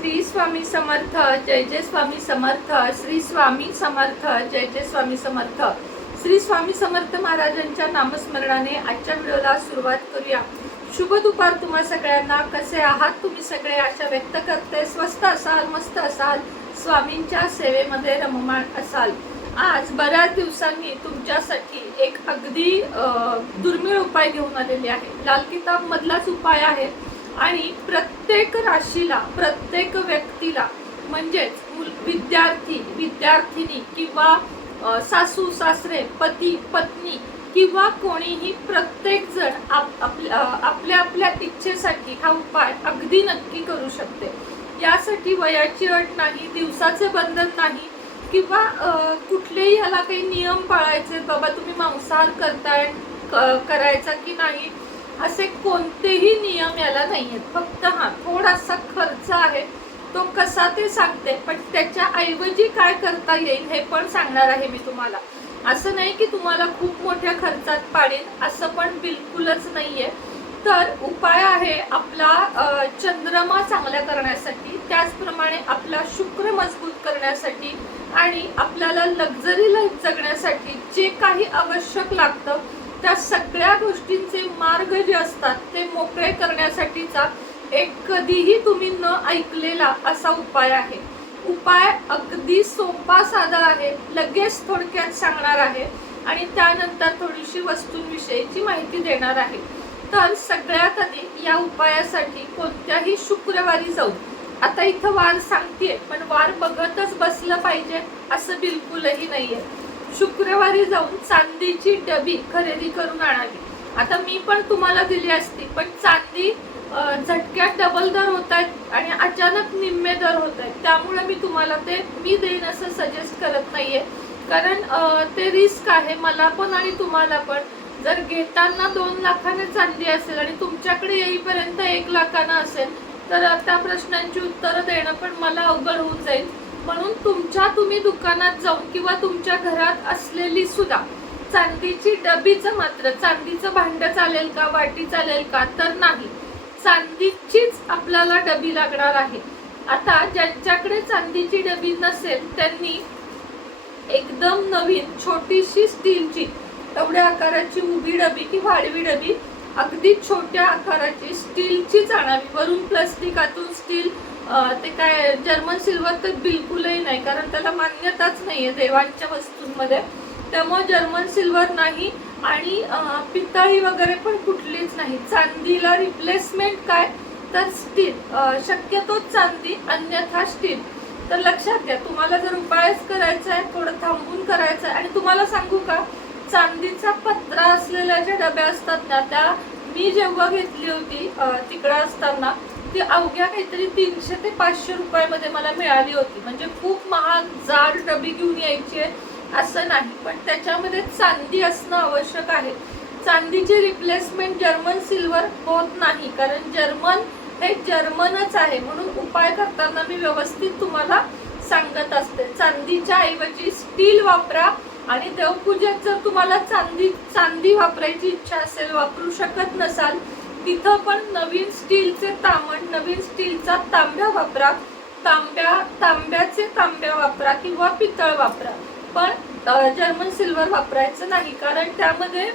श्री स्वामी समर्थ जय जय स्वामी समर्थ श्री स्वामी समर्थ जय जय स्वामी समर्थ. श्री स्वामी समर्थ महाराजांच्या नामस्मरणाने आजच्या व्हिडिओला सुरुवात करूया. शुभ दुपार तुम्हा सगळ्यांना. कसे आहात तुम्ही सगळे? आशा व्यक्त करते. स्वस्त असाल मस्त असाल. स्वामींच्या सेवेमध्ये रममाण असाल. आज बऱ्याच दिवसांनी तुमच्यासाठी एक अगदी दुर्मिळ उपाय घेऊन आलेले आहे. लाल किताब मधलाच उपाय आहे. आणि प्रत्येक राशीला प्रत्येक व्यक्तीला म्हणजेच मुल- विद्यार्थी विद्यार्थिनी किंवा सासू सासरे पती पत्नी किंवा कोणीही प्रत्येक जण आप- आपल्या आपल्या आपल्या इच्छेसाठी हा उपाय अगदी नक्की करू शकते. यासाठी वयाची अट नाही दिवसाचे बंधन नाही किंवा कुठलेही याला काही नियम पाळायचे बाबा तुम्ही मांसाहार करताय क- करायचा की नाही असे कोणतेही नियम याला नाही आहेत फक्त हा थोडासा खर्च आहे. तो कसा ते सांगते. पण त्याच्या ऐवजी काय करता येईल हे पण सांगणार आहे मी तुम्हाला. असं नाही की तुम्हाला खूप मोठ्या खर्चात पाडेल असं पण बिलकुलच नाहीये. तर उपाय आहे आपला चंद्रमा चांगला करण्यासाठी त्याचप्रमाणे आपला शुक्र मजबूत करण्यासाठी आणि आपल्याला लक्झरी लाईफ जगण्यासाठी जे काही आवश्यक लागतं त्या सगळ्या गोष्टींचे मार्ग जे असतात ते मोकळे करण्यासाठीचा एक कधीही तुम्ही न ऐकलेला असा उपाय आहे. उपाय अगदी सोपा साधा आहे. लगेच थोडक्यात सांगणार आहे आणि त्यानंतर थोडीशी वस्तूंविषयीची माहिती देणार आहे. तर सगळ्यात आधी या उपायासाठी कोणत्याही शुक्रवारी जाऊ आता इथं वार सांगते पण वार बघतच बसलं पाहिजे असं बिलकुलही नाही आहे शुक्रवारी जाऊन चांदीची डबी खरेदी करून आणावी. आता मी पण तुम्हाला दिली असती पण चांदी झटक्यात डबल दर होत आहेत आणि अचानक निम्मे दर होत आहेत त्यामुळे मी तुम्हाला ते मी देईन असं सजेस्ट करत नाहीये. कारण ते रिस्क आहे मला पण आणि तुम्हाला पण. जर घेताना दोन लाखाने चांदी असेल आणि तुमच्याकडे येईपर्यंत एक लाखानं असेल तर त्या प्रश्नांची उत्तरं देणं पण मला अवघड होऊन जाईल. म्हणून तुमच्या तुम्ही दुकानात जाऊन किंवा तुमच्या घरात असलेली सुद्धा चांदीची डबीचं मात्र चांदीचं भांड चालेल का वाटी चालेल का तर नाही. चांदीचीच आपल्याला डबी लागणार आहे. आता ज्यांच्याकडे चांदीची डबी नसेल त्यांनी एकदम नवीन छोटीशी स्टीलची एवढ्या आकाराची उभी डबी की वाढवी डबी अगदी छोट्या आकाराची स्टीलचीच आणावी. वरून प्लास्टिक आतून स्टील ते काय जर्मन सिल्वर तर बिलकुलही नाही कारण त्याला मान्यताच नाहीये देवांच्या वस्तूंमध्ये. त्यामुळे जर्मन सिल्वर नाही आणि पितळी वगैरे पण कुठलीच नाही. चांदीला रिप्लेसमेंट काय? तर स्टील शक्यतोच शक्यतो चांदी अन्यथा स्टील तर लक्षात घ्या तुम्हाला जर उपायच करायचा आहे थोडं थांबून करायचं आहे आणि तुम्हाला सांगू का? चांदीचा पत्रा असलेल्या ज्या डब्या असतात ना त्या मी जेव्हा घेतली होती तिकडं असताना ती अवघ्या काहीतरी तीनशे ते पाचशे रुपयामध्ये मला मिळाली होती. म्हणजे खूप महाग जाड डबी घेऊन यायची आहे असं नाही. पण त्याच्यामध्ये चांदी असणं आवश्यक आहे. चांदीची रिप्लेसमेंट जर्मन सिल्वर होत नाही. कारण जर्मन हे जर्मनच आहे. म्हणून उपाय करताना मी व्यवस्थित तुम्हाला सांगत असते. चांदीच्या ऐवजी स्टील वापरा आणि देवपूजेत जर तुम्हाला चांदी चांदी वापरायची इच्छा असेल वापरू शकत नसाल तिथं पण नवीन स्टीलचे तामण नवीन स्टीलचा तांब्या वापरा. तांब्या तांब्याचे तांब्या वापरा किंवा पितळ वापरा. पण जर्मन सिल्वर वापरायचं नाही. कारण त्यामध्ये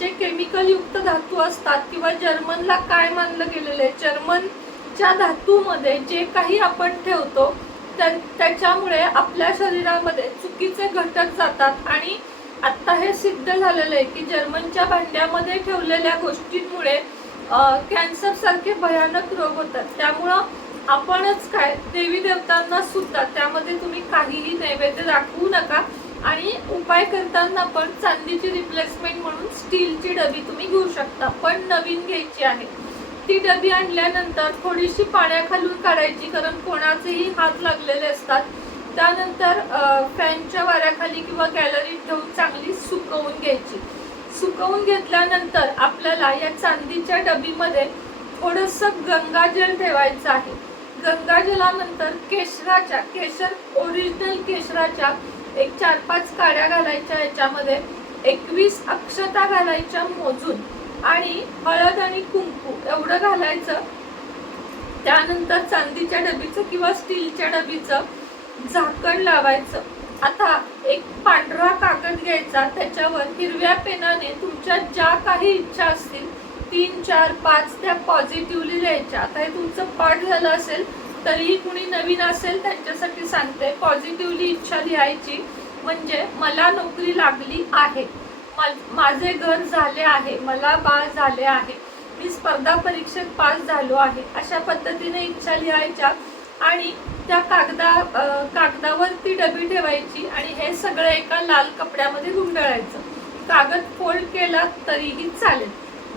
जे केमिकल युक्त धातू असतात किंवा जर्मनला काय मानलं गेलेलं आहे? जर्मनच्या धातूमध्ये जे काही आपण ठेवतो त्या- त्याच्यामुळे आपल्या शरीरामध्ये चुकीचे घटक जातात. आणि आत्ता हे सिद्ध झालेलं आहे की जर्मनच्या भांड्यामध्ये ठेवलेल्या गोष्टींमुळे कॅन्सर सारखे भयानक रोग होतात. त्यामुळं आपणच काय देवी देवतांना सुद्धा त्यामध्ये तुम्ही काहीही नैवेद्य दाखवू नका. आणि उपाय करताना पण चांदीची रिप्लेसमेंट म्हणून स्टीलची डबी तुम्ही घेऊ शकता. पण नवीन घ्यायची आहे. ती डबी आणल्यानंतर थोडीशी पाण्याखालून काढायची कारण कोणाचेही हात लागलेले असतात. त्यानंतर फॅनच्या वाऱ्याखाली किंवा गॅलरीत ठेवून चांगली सुकवून घ्यायची. सुकवून घेतल्यानंतर आपल्याला या चांदीच्या डबीमध्ये थोडस गंगाजल ठेवायचं आहे. गंगाजलानंतर केशराच्या केशर ओरिजिनल केशराच्या एक चार पाच काड्या घालायच्या याच्यामध्ये एकवीस अक्षता घालायच्या मोजून आणि हळद आणि कुंकू एवढं घालायचं. त्यानंतर चांदीच्या डबीचं किंवा स्टीलच्या डबीचं झाकण लावायचं. आता एक पांढरा कागद घ्यायचा त्याच्यावर हिरव्या पेनाने तुमच्या ज्या काही इच्छा असतील तीन चार पाच त्या पॉझिटिव्हली लिहायच्या. आता हे तुमचं पाठ झालं असेल तरीही कुणी नवीन असेल त्यांच्यासाठी सांगते पॉझिटिव्हली इच्छा लिहायची म्हणजे मला नोकरी लागली आहे. मा- माझे घर झाले आहे मला बाळ झाले आहे मी स्पर्धा परीक्षेत पास झालो आहे. अशा पद्धतीने इच्छा लिहायच्या. आणि त्या कागदा कागदावरती कागदावर ती डबी ठेवायची आणि हे सगळं एका लाल कपड्यामध्ये गुंडाळायचं. कागद फोल्ड केला तरीही चालेल.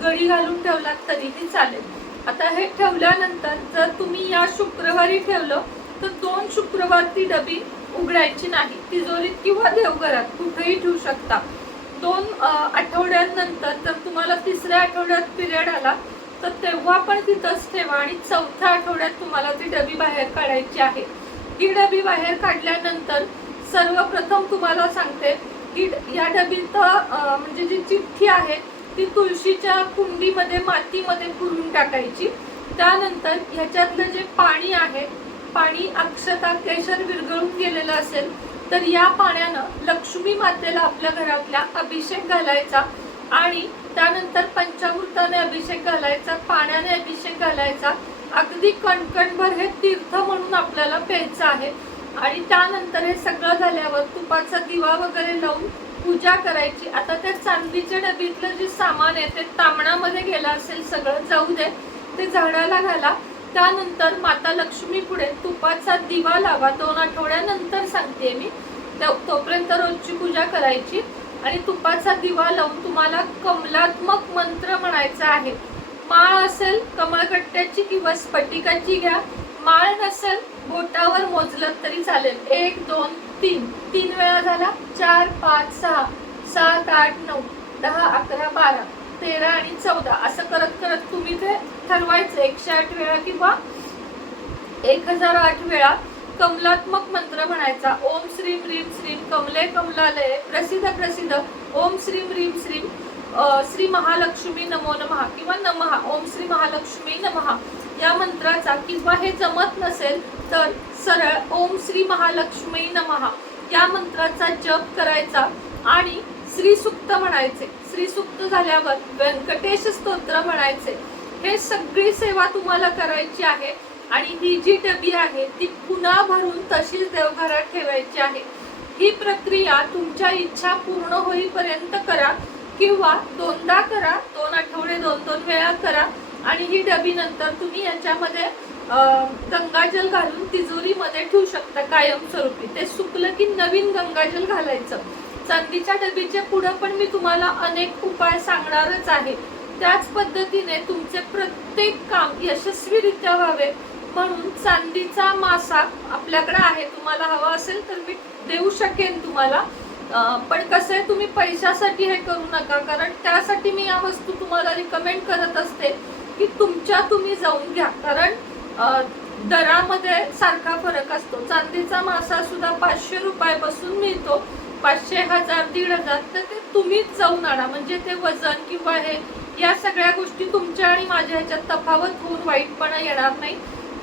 गडी घालून ठेवला तरीही चालेल. आता हे ठेवल्यानंतर जर तुम्ही या शुक्रवारी ठेवलं तर दोन शुक्रवार ती डबी उघडायची नाही. तिजोरीत किंवा देवघरात कुठेही ठेवू शकता. दोन आठवड्यांनंतर जर तुम्हाला तिसऱ्या आठवड्यात पिरियड आला तर तेव्हा पण तिथंच ठेवा आणि चौथ्या आठवड्यात तुम्हाला ती डबी बाहेर काढायची आहे. ही डबी बाहेर काढल्यानंतर सर्वप्रथम तुम्हाला सांगते की या डबीत म्हणजे जी चिठ्ठी आहे ती तुळशीच्या कुंडीमध्ये मातीमध्ये पुरून टाकायची. त्यानंतर ह्याच्यातलं जे पाणी आहे पाणी अक्षता केशर विरघळून गेलेलं असेल तर या पाण्यानं लक्ष्मी मातेला आपल्या घरातल्या अभिषेक घालायचा आणि त्यानंतर पंचामृताने अभिषेक घालायचा पाण्याने अभिषेक घालायचा. अगदी कणकणभर हे तीर्थ म्हणून आपल्याला प्यायचं आहे. आणि त्यानंतर हे सगळं झाल्यावर तुपाचा दिवा वगैरे लावून पूजा करायची. आता त्या चांदीच्या डबीतलं जे सामान आहे ते तांबणामध्ये गेलं असेल सगळं जाऊ दे. ते झाडाला घाला. त्यानंतर माता लक्ष्मी पुढे तुपाचा दिवा लावा. दोन आठवड्यानंतर सांगते मी. तोपर्यंत रोजची पूजा करायची. आणि तुपाचा दिवा लावून तुम्हाला कमलात्मक मंत्र म्हणायचा आहे. माळ असेल कमळकट्ट्याची किंवा स्फटिकाची घ्या. माळ नसेल बोटावर मोजलं तरी चालेल. एक दोन तीन. तीन वेळा झाला. चार पाच सहा. सात आठ नऊ. दहा अकरा बारा. तेरा आणि चौदा. असं करत करत तुम्ही ते ठरवायचं. एकशे आठ वेळा किंवा एक हजार आठ वेळा कमलात्मक मंत्र म्हणायचा. ओम श्रीम ह्रीम श्रीम कमले कमलालय. प्रसिद्ध प्रसिद्ध. ओम श्रीम ह्रीम श्रीम श्री महालक्ष्मी नमो नमः किंवा नमहा ओम श्री महालक्ष्मी नमहा या मंत्राचा किंवा हे जमत नसेल तर सरळ ओम श्री महालक्ष्मी नमहा या मंत्राचा जप करायचा आणि श्रीसुक्त म्हणायचे. श्रीसुक्त झाल्यावर व्यंकटेश स्तोत्र म्हणायचे. हे सगळी सेवा तुम्हाला करायची आहे. आणि ही जी डबी आहे ती पुन्हा भरून तशीच देवघरात ठेवायची आहे. ही प्रक्रिया तुमच्या इच्छा पूर्ण होईपर्यंत करा किंवा दोनदा करा दोन आठवडे दोन दोन वेळा करा आणि ही डबी नंतर तुम्ही याच्यामध्ये गंगाजल घालून तिजोरीमध्ये ठेवू शकता कायमस्वरूपी. ते सुकलं की नवीन गंगाजल घालायचं. चांदीच्या डबीच्या पुढं पण मी तुम्हाला अनेक उपाय सांगणारच आहे. त्याच पद्धतीने तुमचे प्रत्येक काम यशस्वीरित्या व्हावे. म्हणून चांदीचा मासा आपल्याकडे आहे. तुम्हाला हवा असेल तर मी देऊ शकेन तुम्हाला. पण कसं आहे तुम्ही पैशासाठी हे करू नका. कारण त्यासाठी मी या वस्तू तुम्हाला रिकमेंड करत असते की तुमच्या तुम्ही जाऊन घ्या. कारण दरामध्ये सारखा फरक असतो. चांदीचा मासा सुद्धा पाचशे रुपयापासून मिळतो. पाचशे हजार दीड हजार. तर ते तुम्हीच जाऊन आणा. म्हणजे ते वजन किंवा हे या सगळ्या गोष्टी तुमच्या आणि माझ्या ह्याच्यात तफावत होऊन वाईटपणा येणार नाही.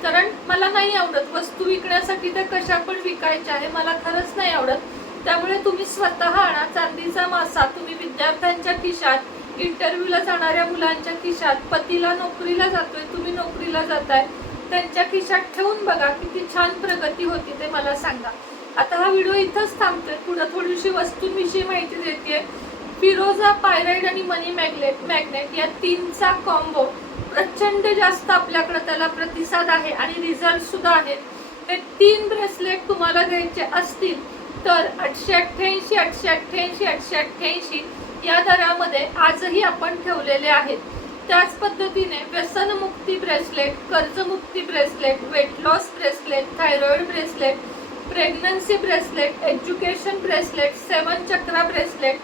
कारण मला नाही आवडत. वस्तू विकण्यासाठी त्या कशा पण विकायच्या आहे मला खरंच नाही आवडत. त्यामुळे तुम्ही स्वतः आणा चांदीचा मासा. तुम्ही विद्यार्थ्यांच्या खिशात इंटरव्ह्यूला जाणाऱ्या मुलांच्या खिशात पतीला नोकरीला जातोय तुम्ही नोकरीला जाताय त्यांच्या खिशात ठेवून बघा किती छान प्रगती होती ते मला सांगा. आता हा व्हिडिओ इथंच थांबतोय. पुढे थोडीशी वस्तूंविषयी माहिती देते फिरोजा पायराईड आणि मनी मॅग्नेट मॅग्नेट या तीनचा कॉम्बो प्रचंड जास्त आपल्याकडे त्याला प्रतिसाद आहे आणि रिझल्ट सुद्धा आहेत. हे तीन ब्रेसलेट तुम्हाला घ्यायचे असतील तर आठशे अठ्ठ्याऐंशी आठशे अठ्ठ्याऐंशी आठशे अठ्ठ्याऐंशी या दरामध्ये आजही आपण ठेवलेले आहेत. त्याच पद्धतीने व्यसनमुक्ती ब्रेसलेट कर्जमुक्ती bracelet weight loss bracelet thyroid bracelet pregnancy bracelet education bracelet seven chakra bracelet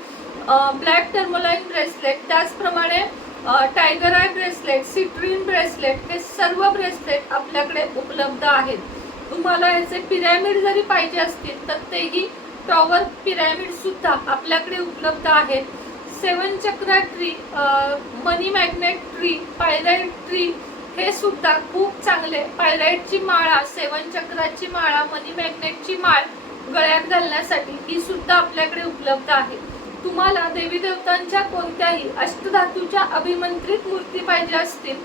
black tourmaline bracelet त्याचप्रमाणे tiger eye bracelet citrine bracelet हे सर्व ब्रेसलेट आपल्याकडे उपलब्ध आहेत. तुम्हाला याचे पिरॅमिड जरी पाहिजे असतील तर तेही टॉवर पिरॅमिड सुद्धा आपल्याकडे उपलब्ध आहेत. Seven chakra tree money magnet tree pyrite tree हे सुद्धा खूप चांगले पायराईटची माळा सेवन चक्राची माळा मनी मॅग्नेटची माळ गळ्यात घालण्यासाठी ही सुद्धा आपल्याकडे उपलब्ध आहे. तुम्हाला देवी देवतांच्या कोणत्याही अष्टधातूच्या अभिमंत्रित मूर्ती पाहिजे असतील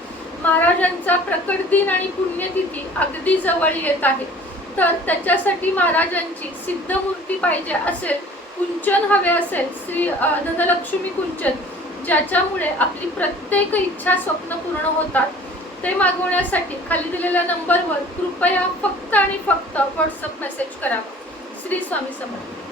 महाराजांचा प्रकट दिन आणि पुण्यतिथी अगदी जवळ येत आहे. तर त्याच्यासाठी महाराजांची सिद्ध मूर्ती पाहिजे असेल कुंचन हवे असेल श्री धनलक्ष्मी कुंचन ज्याच्यामुळे आपली प्रत्येक इच्छा स्वप्न पूर्ण होतात. ते मागवण्यासाठी खाली दिलेल्या नंबरवर कृपया फक्त आणि फक्त व्हॉट्सअप मेसेज करावा श्री स्वामी समर्थ.